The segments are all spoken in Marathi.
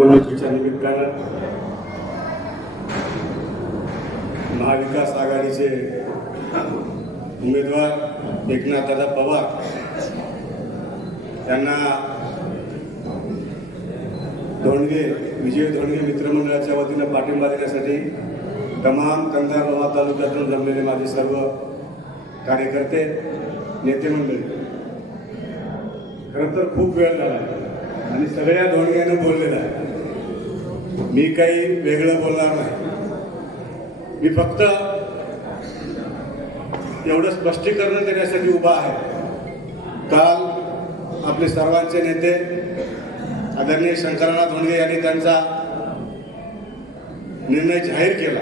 निवडणुकीच्या निमित्तानं महाविकास आघाडीचे उमेदवार एकनाथदादा पवार यांना धोंडगे विजय धोंडगे मित्रमंडळाच्या वतीनं पाठिंबा देण्यासाठी तमाम कंधारवा तालुक्यातून जमलेले माझे सर्व कार्यकर्ते नेते मंडळी खरं तर खूप वेळ झाला आणि सगळ्या धोंडग्यानं बोललेलं आहे. मी काही वेगळं बोलणार नाही. मी फक्त एवढं स्पष्टीकरण देण्यासाठी उभा आहे. काल आपले सर्वांचे नेते आदरणीय शंकरनाथ धोंडगे यांनी त्यांचा निर्णय जाहीर केला.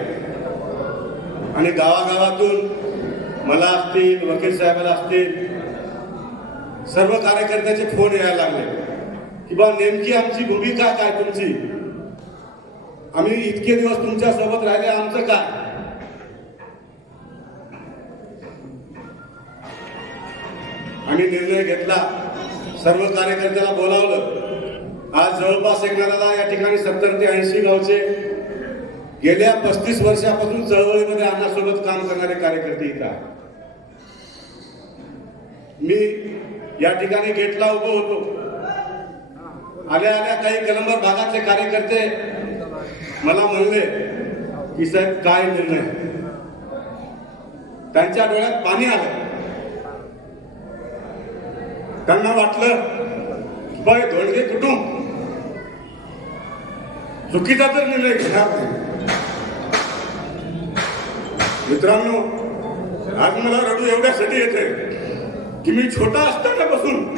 आणि गावागावातून मला असतील वकील साहेबाला असतील सर्व कार्यकर्त्याचे फोन यायला लागले. की बा नेमकी आमची भूमिका काय तुमची? आम्ही इतके दिवस तुमच्यासोबत राहिले आमचं काय? आम्ही निर्णय घेतला सर्व कार्यकर्त्याला बोलावलं. आज जवळपास एकनाथाला या ठिकाणी सत्तर ते ऐंशी गावचे गेल्या पस्तीस वर्षापासून चळवळीमध्ये अण्णासोबत काम करणारे कार्यकर्ते इथं मी या ठिकाणी गेटला उभो होतो. आल्या आल्या काही कलंबर भागातले कार्यकर्ते मला म्हणले की साहेब काय निर्णय? त्यांच्या डोळ्यात पाणी आलं. त्यांना वाटलं बाय धोंडगे कुटुंब. चुकीचा तर निर्णय घेणार नाही. मित्रांनो आज मला रडू एवढ्यासाठी येते की मी छोटा असतानापासून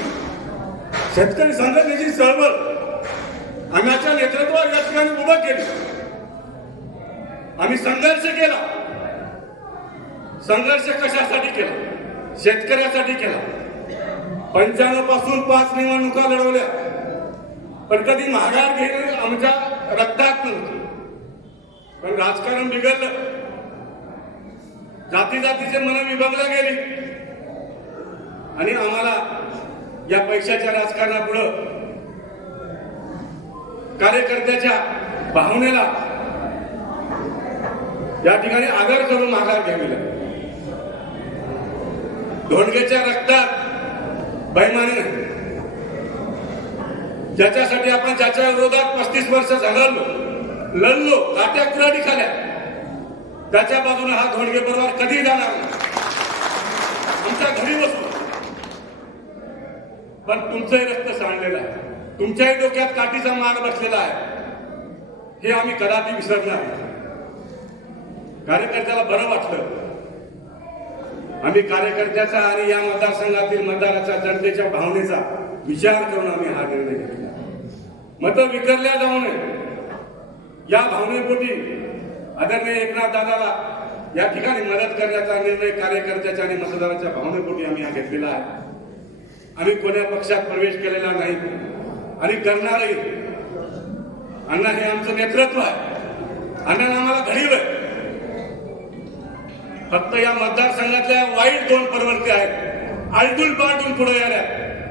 शेतकरी संघटनेची चळवळ अन्नाच्या नेतृत्वावर या ठिकाणी उभं केली. आम्ही संघर्ष केला. संघर्ष कशासाठी केला? शेतकऱ्यासाठी केला. पंच्याण्णवपासून पाच निवडणुका लढवल्या. पण कधी माघार घेणं आमच्या रक्तात नव्हतं. पण राजकारण बिघडलं. जाती जातीचे मन विभागला गेली. आणि आम्हाला या पैशाच्या राजकारणापुढं कार्यकर्त्याच्या भावनेला या ठिकाणी आदर करून माघार घ्यावी लागली. धोंडगेच्या रक्तात बैमानी नाही. ज्याच्यासाठी आपण ज्याच्या विरोधात पस्तीस वर्ष झगडलो लढलो काट्या कुराडी खाल्या त्याच्या बाजूने हा धोंडगे बरोबर कधी जाणार नाही. आमच्या घरी बसू पण तुमचंही रक्त सांडलेलं आहे. तुमच्याही डोक्यात काठीचा मार बसलेला आहे. हे आम्ही कदापि विसरणार नाही. कार्यकर्त्याला बरं वाटलं. आम्ही कार्यकर्त्याचा आणि या मतदारसंघातील मतदाराच्या जनतेच्या भावनेचा विचार करून आम्ही हा निर्णय घेतला. मतं विकरल्या जाऊ नये. या भावनेपोटी आदरणीय एकनाथ दादाला या ठिकाणी मदत करण्याचा निर्णय कार्यकर्त्याच्या आणि मतदाराच्या भावनेपोटी आम्ही हा घेतलेला आहे. आम्ही कोण्या पक्षात प्रवेश केलेला नाही आणि करणारही. अण्णा हे आमचं नेतृत्व आहे. अण्णा आम्हाला घडीव फक्त या मतदारसंघातल्या वाईट दोन प्रवृत्ती आहेत. आलटून पालटून पुढे येण्या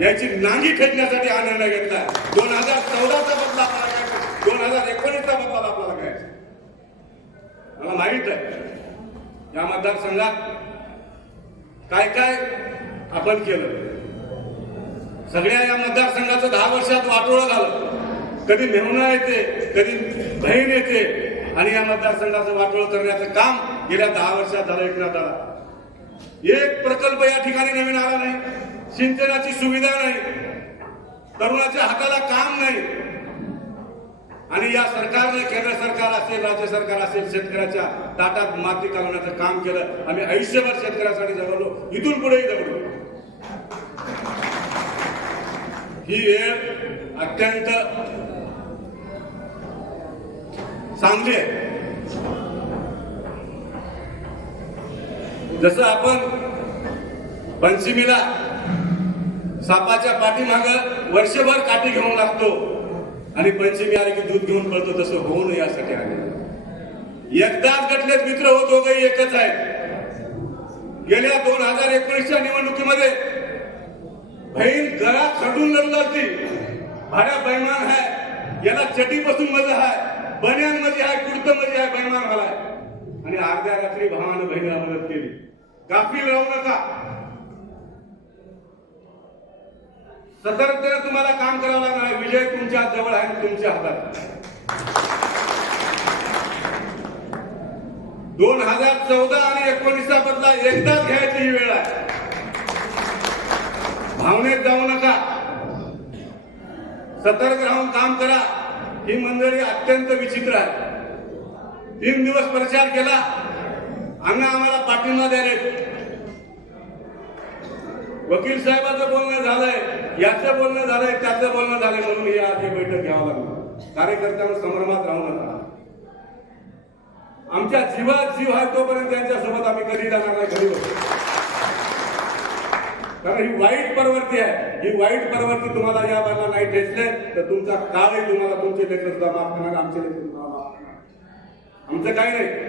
याची नांगी फेकण्यासाठी हा निर्णय घेतला दोन हजार चौदाचा बदला आपल्याला दोन हजार एकोणीसचा बदला आपल्याला घ्यायचा. मला माहीत आहे. या मतदारसंघात काय काय आपण केलं. सगळ्या या मतदारसंघाचं दहा वर्षात वाटोळं झालं. कधी मेहुणा येते कधी बहीण येते. आणि या मतदारसंघाचं वाटोळ करण्याचं काम गेल्या दहा वर्षात झालं एकनाथाला एक प्रकल्प या ठिकाणी नवीन आला नाही. सिंचनाची सुविधा नाही. तरुणाच्या हाताला काम नाही. आणि या सरकारने केंद्र सरकार असेल राज्य सरकार असेल शेतकऱ्याच्या ताटात माती कालवण्याचं काम केलं. आम्ही आयुष्यभर शेतकऱ्यासाठी जगलो. इथून पुढेही जगलो. ही वेळ अत्यंत चांगली आहे. जसं आपण पंचमीला सापाच्या पाठीमाग वर्षभर काठी घेऊन लागतो आणि पंचमी आली की दूध घेऊन पळतो तसं होऊ नये यासाठी आले एकदाच गटलेत मित्र होतो दोघही एकच आहेत. गेल्या दोन हजार एकोणीसच्या निवडणुकीमध्ये बहीण घरात खडून लढलं लागती भाड्या बैमान आहे. याला चटी बसून मजा आहे. बन्यानमध्ये आहे कुर्त मध्ये आहे बैमान झालाय आणि अर्ध्या रात्री भावानं बहिणीला मदत केली. गाफील राहू नका. सतर्कतेने तुम्हाला काम करावं लागणार आहे. विजय तुमच्या जवळ आहे तुमच्या हातात दोन हजार चौदा आणि एकोणीसचा बदला एकदाच घ्यायची ही वेळ आहे. भावनेत जाऊ नका. सतर्क राहून काम करा. ही मंडळी अत्यंत विचित्र आहे. तीन दिवस प्रचार केला. अण्णा आम्हाला पाठिंबा द्यायला वकील साहेबाचं बोलणं झालंय याचं बोलणं झालंय त्याचं बोलणं झालंय म्हणून ही आज ही बैठक घ्यावं लागलं. कार्यकर्त्यांना संभ्रमात राहू नका. आमच्या जीवात जीव आहे तोपर्यंत त्यांच्यासोबत आम्ही कधी जाणार नाही घरी कारण ही वाईट प्रवृत्ती आहे. ही वाईट प्रवृत्ती तुम्हाला या बाजूला नाही ठेचले तर तुमचा काळही तुम्हाला तुमचे लेकर सुद्धा माफ करणार आमचे लेकर सुद्धा माफ करणार. आमचं काही नाही.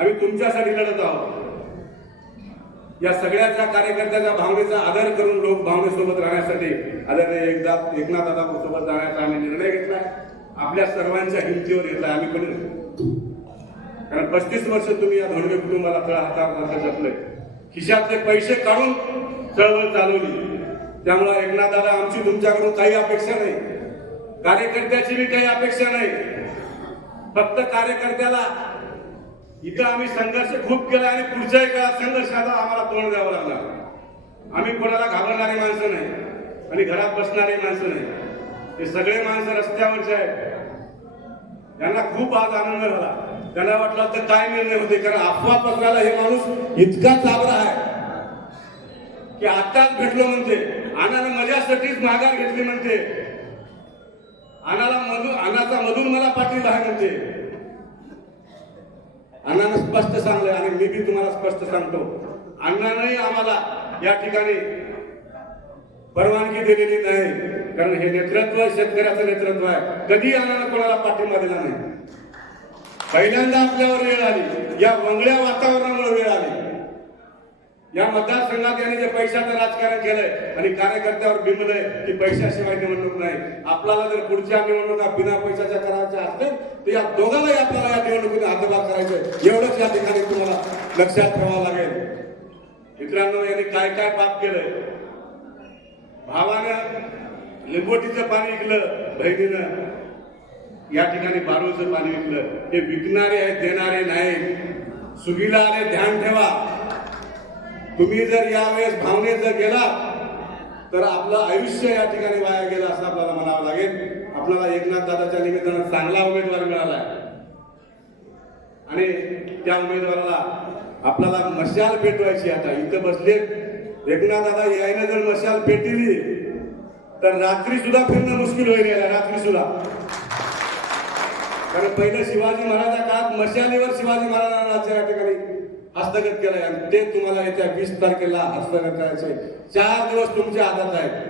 आम्ही तुमच्यासाठी लढत आहोत. या सगळ्याच्या कार्यकर्त्याच्या भावनेचा आदर करून लोक भावनेसोबत राहण्यासाठी आदरणीय एकदा एकनाथ दादा सोबत जाण्याचा आम्ही निर्णय घेतला आपल्या सर्वांच्या हिमतीवर घेतला आम्ही कोणी कारण पस्तीस वर्ष तुम्ही या धोंडवे कुटुंबाला तळ हातावर जपलंय. खिशातले पैसे काढून चळवळ चालवली. त्यामुळे एकनाथ दादा आमची तुमच्याकडून काही अपेक्षा नाही. कार्यकर्त्याची बी काही अपेक्षा नाही. फक्त कार्यकर्त्याला इथं आम्ही संघर्ष खूप केला आणि पुढच्याही काळात संघर्षाचा आम्हाला तोंड द्यावं लागला आम्ही कोणाला घाबरणारे माणसं नाही आणि घरात बसणारे माणसं नाही. हे सगळे माणसं रस्त्यावरचे आहेत. त्यांना खूप आज आनंद झाला. त्यांना वाटलं तर काय निर्णय होते? कारण अफवा पसरायला हे माणूस इतका चाबरा आहे की आताच भेटलो म्हणते. आनानं माझ्यासाठीच माघार घेतली म्हणते. अनाला मधून अनाचा मधून मला पाठिंबा आहे म्हणते. अण्णानं स्पष्ट सांगलं आणि मी बी तुम्हाला स्पष्ट सांगतो. अण्णानंही आम्हाला या ठिकाणी परवानगी दिलेली नाही. कारण हे नेतृत्व शेतकऱ्याचं नेतृत्व आहे. कधी अण्णानं कोणाला पाठिंबा दिला नाही. पहिल्यांदा आपल्यावर वेळ आली. या वंगळ्या वातावरणामुळे वेळ आली. या मतदारसंघात यांनी जे पैशाचं राजकारण केलंय आणि कार्यकर्त्यावर बिमलय की पैशाशिवाय निवडणूक नाही. आपल्याला जर पुढच्या निवडणुका बिना पैशाच्या करायच्या असतील तर या दोघांनाही आपल्याला या निवडणुकीत हातभार करायचंय. एवढंच या ठिकाणी तुम्हाला लक्षात ठेवावं लागेल. मित्रांनो यांनी काय काय पाप केलंय? भावानं लिंबोटीचं पाणी विकलं बहिणीनं. या ठिकाणी बारूचं पाणी विकलं. हे विकणारे आहेत देणारे नाही सुगीला आले ध्यान ठेवा. तुम्ही जर यावेळेस भावनेत जर गेला तर आपलं आयुष्य या ठिकाणी वाया गेलं असं आपल्याला म्हणावं लागेल. आपल्याला एकनाथ दादाच्या निमित्तानं चांगला उमेदवार मिळाला आहे. आणि त्या उमेदवाराला आपल्याला मशाल पेटवायची आता इथं बसले एकनाथ दादा यायनं जर मशाल पेटली तर रात्री सुद्धा फिरणं मुश्किल होईल याला रात्री सुद्धा. कारण पहिलं शिवाजी महाराजा काळात मशालीवर शिवाजी महाराजांना या ठिकाणी हस्तगत केलंय आणि ते तुम्हाला येत्या वीस तारखेला हस्तगत करायचे चार दिवस तुमच्या हातात आहेत.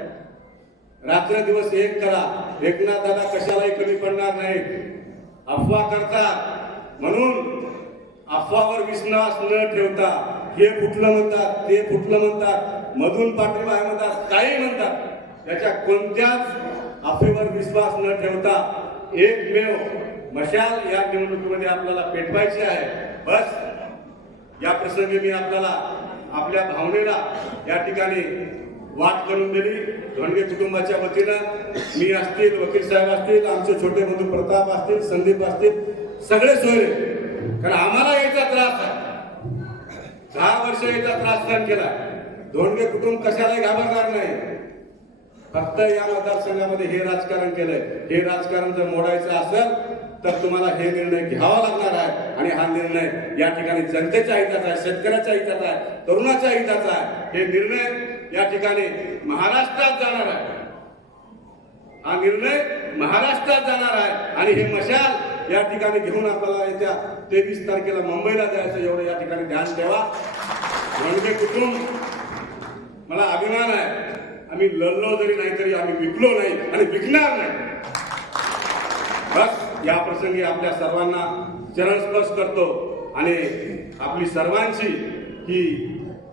रात्र दिवस एक करा. एकनाथ दादा कशालाही कमी पडणार नाही. अफवा करतात म्हणून अफवावर विश्वास न ठेवता हे कुठलं म्हणतात ते कुठलं म्हणतात मधून पाठिंबा म्हणतात काही म्हणतात. याच्या कोणत्याच अफेवर विश्वास न ठेवता एकमेव मशाल या निवडणुकीमध्ये आपल्याला पेटवायची आहे. बस. या प्रसंगी मी आपल्याला आपल्या भावनेला या ठिकाणी वाट करून दिली. धोंडगे कुटुंबाच्या वतीनं मी असतील वकील साहेब असतील आमचे छोटे बंधू प्रताप असतील संदीप असतील सगळे सोयरे. कारण आम्हाला याचा त्रास आहे. दहा वर्ष याचा त्रास सहन केला. धोंडगे कुटुंब कशालाही घाबरणार नाही. फक्त या मतदारसंघामध्ये हे राजकारण केलंय. हे राजकारण जर मोडायचं असेल तर तुम्हाला हे निर्णय घ्यावा लागणार आहे. आणि हा निर्णय या ठिकाणी जनतेच्या हिताचा आहे शेतकऱ्याच्या हिताचा आहे तरुणाच्या हिताचा आहे. हे निर्णय या ठिकाणी महाराष्ट्रात जाणार आहे. हा निर्णय महाराष्ट्रात जाणार आहे. आणि हे मशाल या ठिकाणी घेऊन आपल्याला येत्या तेवीस तारखेला मुंबईला जायचं एवढं या ठिकाणी ध्यान ठेवा. म्हणजे कुटुंब मला अभिमान आहे. आम्ही लढलो जरी नाही तरी आम्ही विकलो नाही आणि विकणार नाही. बस. या प्रसंगी आपल्या सर्वांना चरणस्पर्श करतो आणि आपली सर्वांची ही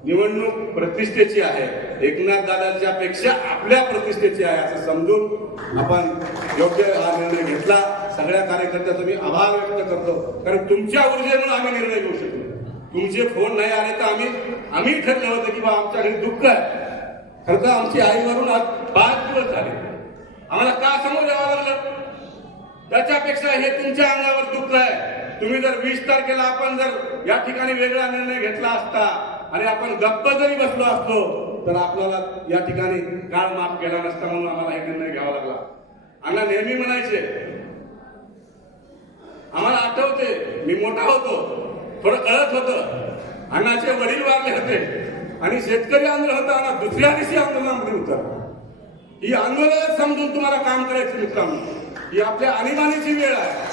निवडणूक प्रतिष्ठेची आहे. एकनाथ दादांच्या पेक्षा आपल्या प्रतिष्ठेची आहे असं समजून आपण योग्य हा निर्णय घेतला. सगळ्या कार्यकर्त्याचा मी आभार व्यक्त करतो. कारण तुमच्या ऊर्जेमुळे आम्ही निर्णय घेऊ शकतो तुमचे फोन नाही आले तर आम्ही आम्ही ठरलं होतं की बा आमच्या घरी दुःख आहे. खरं तर आमची आई वरून आज पाच दिवस झाले. आम्हाला का समोर यावं लागलं? त्याच्यापेक्षा हे तुमच्या अंगावर दुःख आहे तुम्ही जर वीस तारखेला आपण जर या ठिकाणी वेगळा निर्णय घेतला असता आणि आपण गप्प जरी बसलो असतो तर आपल्याला या ठिकाणी काळ माफ केला नसता म्हणून आम्हाला हे निर्णय घ्यावा लागला. अण्णा नेहमी म्हणायचे आम्हाला आठवते मी मोठा होतो थोडं कळत होतं. अण्णाचे वडील वारले होते आणि शेतकरी आंदोलन होतं आणि दुसऱ्या दिवशी आंदोलनामध्ये उतर ही आंदोलन समजून तुम्हाला काम करायचं मित्रांनो. ही आपल्या आणीबाणीची वेळ आहे.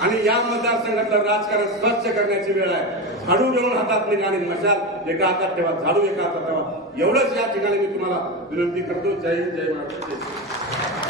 आणि या मतदारसंघातलं राजकारण स्वच्छ करण्याची वेळ आहे. झाडू घेऊन हातात निघाली मशाल एका हातात ठेवा झाडू एका हातात ठेवा. एवढंच या ठिकाणी मी तुम्हाला विनंती करतो. जय हिंद जय महाराष्ट्र. जय